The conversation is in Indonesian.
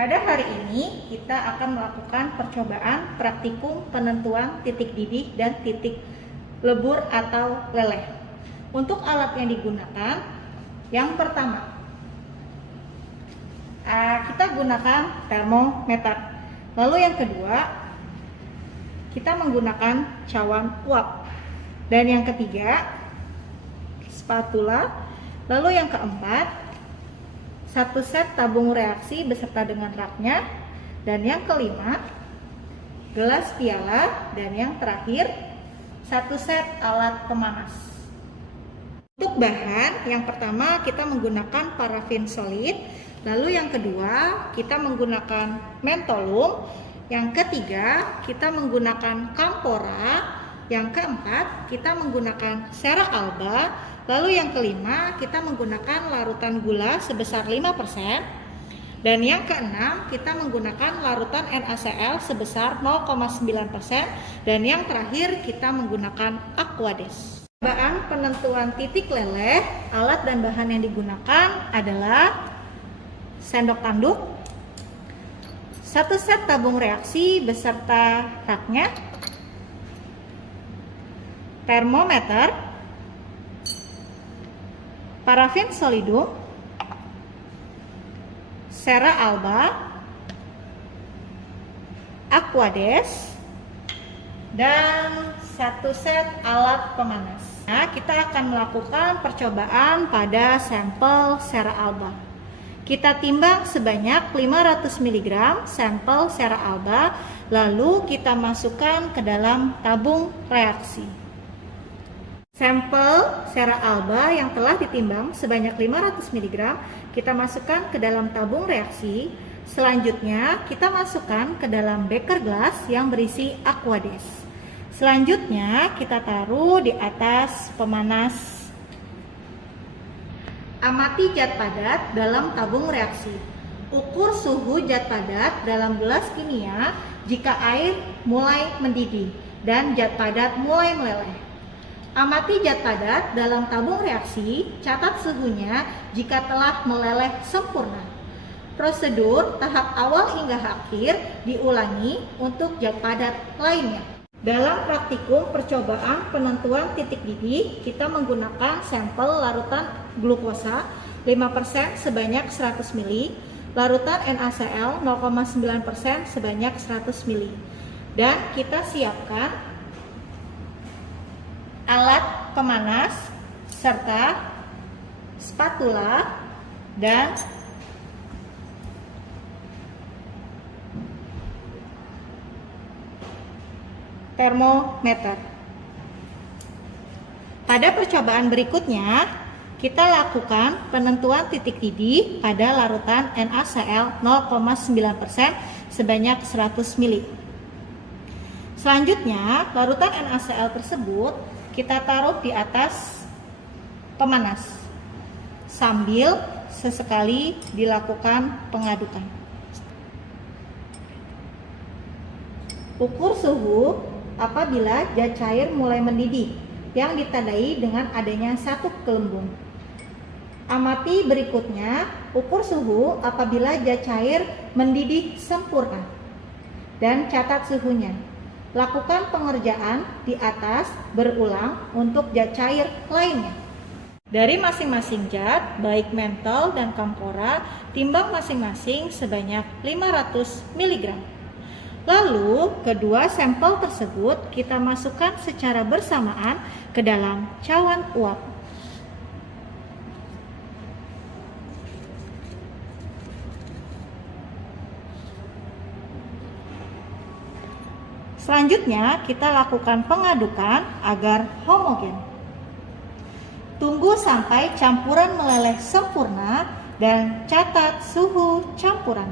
Pada hari ini kita akan melakukan percobaan praktikum penentuan titik didih dan titik lebur atau leleh. Untuk alat yang digunakan, yang pertama kita gunakan termometer. Lalu yang kedua kita menggunakan cawan uap. Dan yang ketiga spatula. Lalu yang keempat, satu set tabung reaksi beserta dengan raknya. Dan yang kelima, gelas piala. Dan yang terakhir, satu set alat pemanas. Untuk bahan, yang pertama kita menggunakan parafin solid. Lalu yang kedua, kita menggunakan mentolum. Yang ketiga, kita menggunakan kampora. Yang keempat, kita menggunakan cera alba. Lalu yang kelima, kita menggunakan larutan gula sebesar 5%. Dan yang keenam, kita menggunakan larutan NaCl sebesar 0,9%. Dan yang terakhir, kita menggunakan Aquades. Bahan penentuan titik leleh, alat dan bahan yang digunakan adalah sendok tanduk, satu set tabung reaksi beserta raknya, termometer, parafin solidum, cera alba, Aquades, dan satu set alat pemanas. Nah, kita akan melakukan percobaan pada sampel cera alba. Kita timbang sebanyak 500 mg sampel cera alba, lalu kita masukkan ke dalam tabung reaksi. Sampel cera alba yang telah ditimbang sebanyak 500 mg kita masukkan ke dalam tabung reaksi. Selanjutnya kita masukkan ke dalam beker gelas yang berisi Aquades. Selanjutnya kita taruh di atas pemanas. Amati zat padat dalam tabung reaksi. Ukur suhu zat padat dalam gelas kimia jika air mulai mendidih dan zat padat mulai meleleh. Amati zat padat dalam tabung reaksi, catat suhunya jika telah meleleh sempurna. Prosedur tahap awal hingga akhir diulangi untuk zat padat lainnya. Dalam praktikum percobaan penentuan titik didih, kita menggunakan sampel larutan glukosa 5% sebanyak 100 ml, larutan NaCl 0,9% sebanyak 100 ml. Dan kita siapkan alat pemanas serta spatula dan termometer. Pada percobaan berikutnya, kita lakukan penentuan titik didih pada larutan NaCl 0,9% sebanyak 100 ml. Selanjutnya, larutan NaCl tersebut kita taruh di atas pemanas sambil sesekali dilakukan pengadukan. Ukur suhu apabila zat cair mulai mendidih yang ditandai dengan adanya satu gelembung. Amati berikutnya, ukur suhu apabila zat cair mendidih sempurna dan catat suhunya. Lakukan pengerjaan di atas berulang untuk zat cair lainnya. Dari masing-masing zat, baik mentol dan kampora, timbang masing-masing sebanyak 500 mg. Lalu, kedua sampel tersebut kita masukkan secara bersamaan ke dalam cawan uap. Selanjutnya, kita lakukan pengadukan agar homogen. Tunggu sampai campuran meleleh sempurna dan catat suhu campuran.